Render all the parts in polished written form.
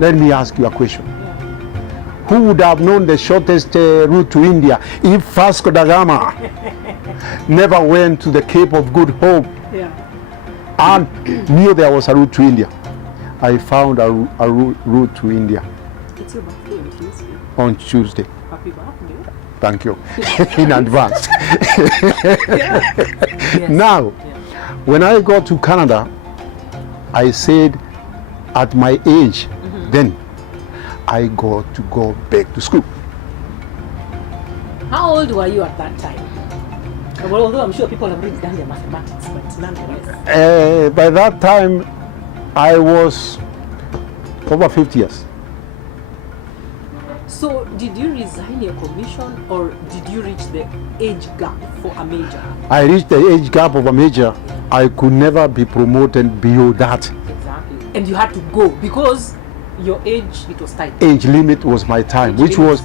let me ask you a question. Who would have known the shortest route to India if Vasco da Gama never went to the Cape of Good Hope and knew there was a route to India? I found a route to India. It's your birthday on Tuesday. On Tuesday. Happy birthday. Thank you. In advance. Yes. Now, when I got to Canada, I said at my age, then I got to go back to school. How old were you at that time? Well, although I'm sure people have already done their mathematics, but nonetheless. By that time, I was over 50 years. So, did you resign your commission, or did you reach the age gap for a major? I reached the age gap of a major. I could never be promoted beyond that. Exactly. And you had to go because your age, it was tight. Age limit was my time, which was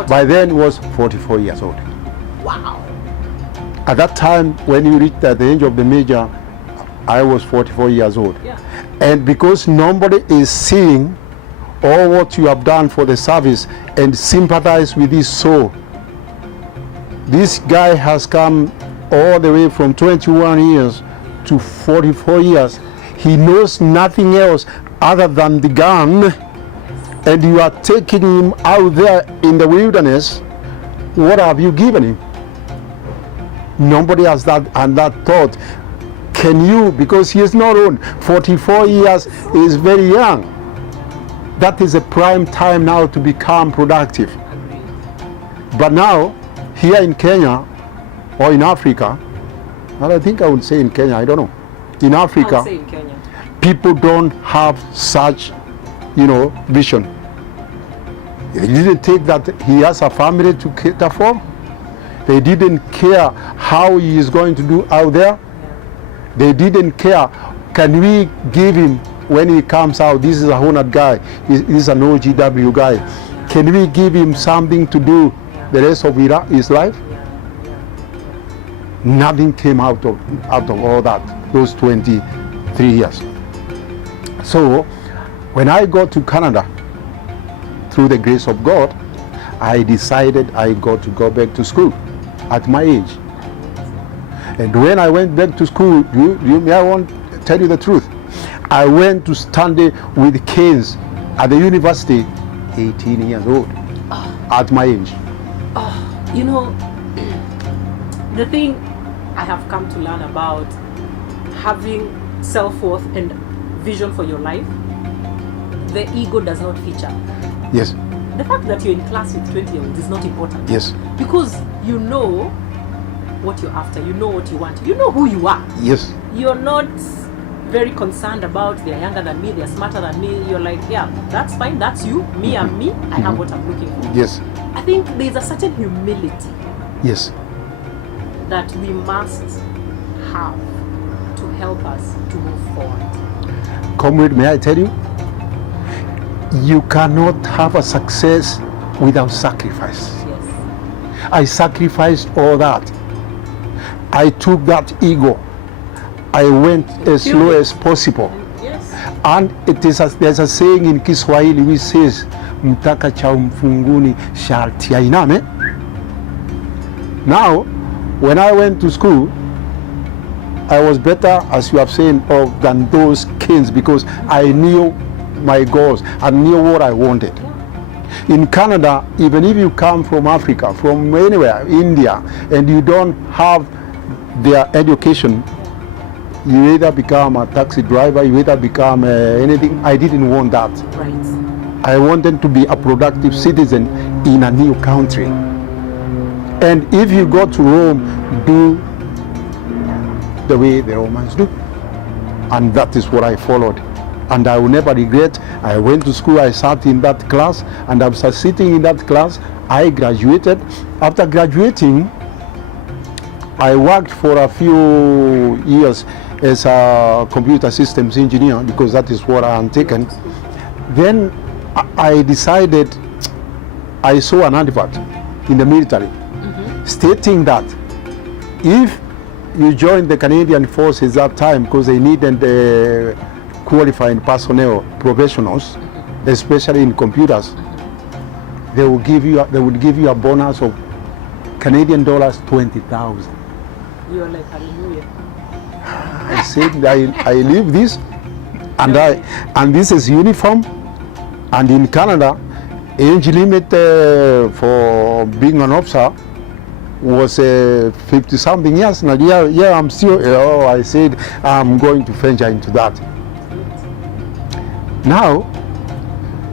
by then was 44 years old. Wow. At that time, when you reached at the age of the major, I was 44 years old. Yeah. And because nobody is seeing all what you have done for the service and sympathize with his soul, this guy has come all the way from 21 years to 44 years. He knows nothing else other than the gun, and you are taking him out there in the wilderness. What have you given him? Nobody has that and that thought. Can you, because he is not old, 44 years is very young. That is a prime time now to become productive. But now, here in Kenya or in Africa, and I think I would say in Kenya, I don't know. In Africa, I would say in Kenya, people don't have such, vision. They didn't take that he has a family to cater for. They didn't care how he is going to do out there. They didn't care, can we give him when he comes out, this is a honored guy, this is an OGW guy. Can we give him something to do the rest of his life? Nothing came out of all that, those 23 years. So when I got to Canada, through the grace of God, I decided I got to go back to school at my age. And when I went back to school, I want to tell you the truth. I went to study with kids at the university, 18 years old, at my age. The thing I have come to learn about having self-worth and vision for your life, the ego does not feature. Yes. The fact that you're in class with 20-year-olds is not important. Yes. Because you know what you're after, you know what you want, you know who you are. Yes. You're not very concerned about they're younger than me, they're smarter than me. You're like, yeah, that's fine, that's you, me I'm me, I have what I'm looking for. Yes. I think there's a certain humility. Yes. That we must have to help us to move forward. Comrade, may I tell you? You cannot have a success without sacrifice. Yes. I sacrificed all that. I took that ego. I went as slow as possible. Yes. And there's a saying in Kiswahili which says, mtaka cha mfunguni sharti ainame. Now, when I went to school, I was better, as you have said, than those kids because I knew my goals. I knew what I wanted. In Canada, even if you come from Africa, from anywhere, India, and you don't have their education, you either become a taxi driver, you either become anything. I didn't want that. Right. I wanted to be a productive citizen in a new country. And if you go to Rome, do the way the Romans do. And that is what I followed. And I will never regret. I went to school, I sat in that class, and after sitting in that class, I graduated. After graduating, I worked for a few years as a computer systems engineer because that is what I am taken. Then I decided, I saw an advert in the military stating that if you join the Canadian forces that time because they needed qualifying personnel, professionals, especially in computers, they would give you a bonus of Canadian dollars 20,000. You're like, hallelujah. I said, I leave this, and this is uniform, and in Canada, age limit for being an officer was 50 something years. Now I'm still. I said I'm going to venture into that. Now,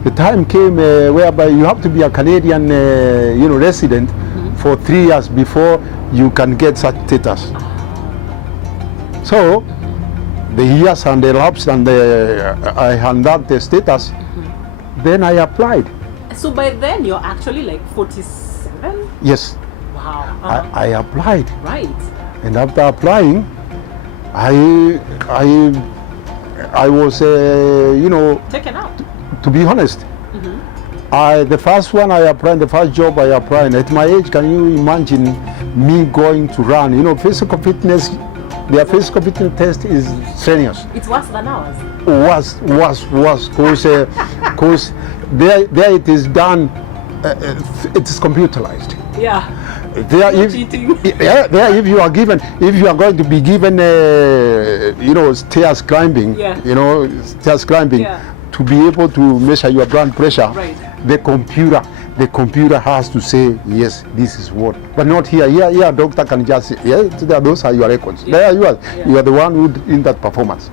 the time came whereby you have to be a Canadian, resident for 3 years before you can get such status. So the years and the elapsed, and I had that the status. Then I applied. So by then you're actually like 47? Yes. Wow. I applied. Right. And after applying, I was, Taken out. to be honest, the first one I applied, the first job I applied, at my age, can you imagine me going to run? Physical fitness, their physical fitness test is strenuous. It's worse than ours. Was, because there it is done, it is computerized. Yeah. There, Cheating. if you are going to be given, stairs climbing, stairs climbing, to be able to measure your blood pressure, Right. the computer has to say, yes, this is what, but not here. Here, doctor can just say, those are your records. Yeah. There you are. Yeah. You are the one who in that performance.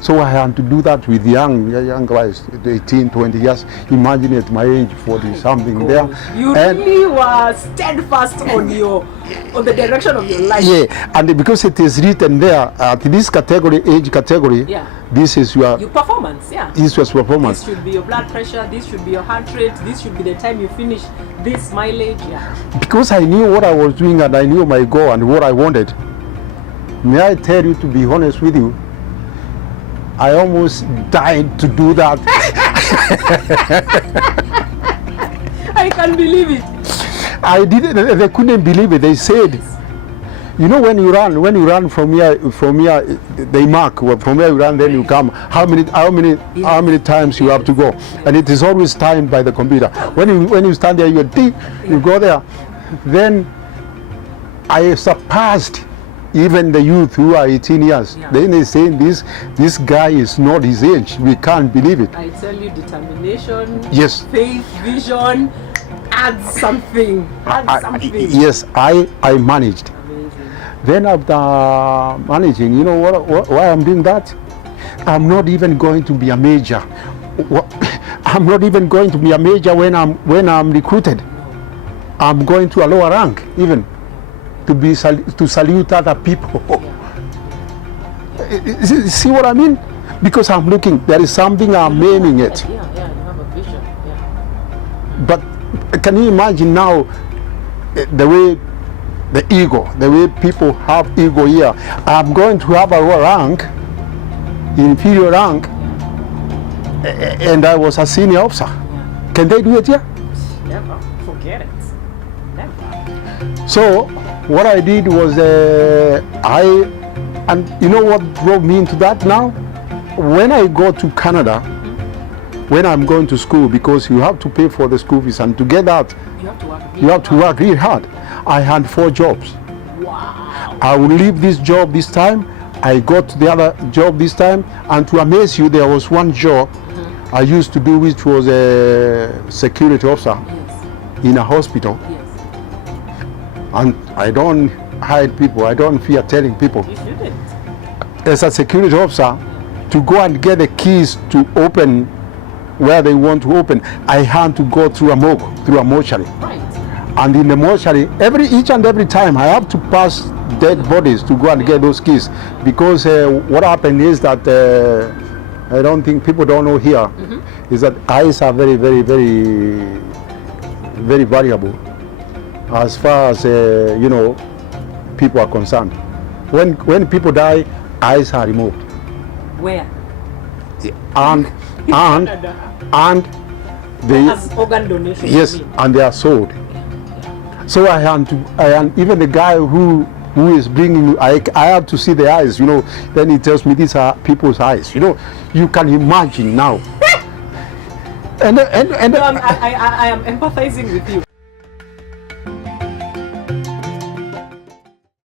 So I had to do that with young guys, 18, 20 years. Imagine at my age, 40 something there. You really were steadfast on the direction of your life. Yeah, and because it is written there at this category, age category, this is your performance. Yeah. This was performance. This should be your blood pressure. This should be your heart rate. This should be the time you finish this mileage. Yeah. Because I knew what I was doing and I knew my goal and what I wanted. May I tell you, to be honest with you, I almost died to do that. I can't believe it. I didn't. They couldn't believe it. They said, when you run from here, they mark. Well, from here you run, then you come. How many times you have to go, and it is always timed by the computer. When you stand there, you go there. Then I surpassed even the youth who are 18 years. Yeah. Then they say this guy is not his age. We can't believe it. I tell you, determination, Yes. faith, vision, add something. Yes, I managed. Amazing. Then after managing, you know why I'm doing that? I'm not even going to be a major. I'm not even going to be a major when I'm recruited. I'm going to a lower rank even. To salute other people. See what I mean? Because I'm looking, there is something I'm aiming at. Yeah, you have a vision. Yeah. But can you imagine now the way people have ego here? I'm going to have a lower rank, inferior rank, and I was a senior officer. Yeah. Can they do it here? Never. Forget it. Never. So what I did was, and you know what drove me into that now? When I go to Canada, when I'm going to school, because you have to pay for the school fees, and to get that, you have to work really hard. I had 4 jobs. Wow. I would leave this job this time, I got the other job this time, and to amaze you, there was one job I used to do, which was a security officer in a hospital. Yes. And I don't hide people, I don't fear telling people. You shouldn't. As a security officer, to go and get the keys to open where they want to open, I had to go through a morgue, through a mortuary. Right. And in the mortuary, each and every time I have to pass dead bodies to go and get those keys, because what happened is that I don't think people don't know here, is that eyes are very, very, very, very variable as far as people are concerned. When people die, eyes are removed. Where? And they As organ donation. yes, and they are sold. So I had even the guy who is bringing, I have to see the eyes, then he tells me these are people's eyes. You can imagine now. and No, I am empathizing with you.